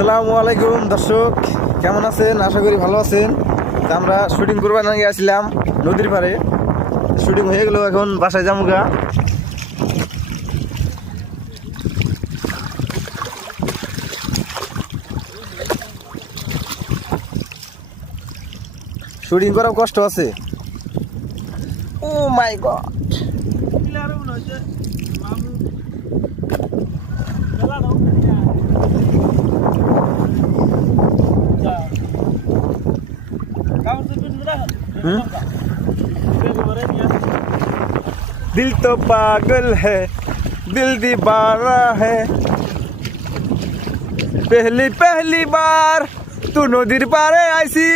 আসসালামু আলাইকুম দর্শক, কেমন আছেন? আশা করি ভালো আছেন। তা আমরা শুটিং করবার নিয়ে আসছিলাম নদীর পাড়ে। শুটিং হয়ে গেল, এখন বাসায় যামুগা। শুটিং করাও কষ্ট আছে। ও মাই গড, दिल तो पागल है, दिल दीवाना है। पहली पहली बार तू नदीर पारे आईसी।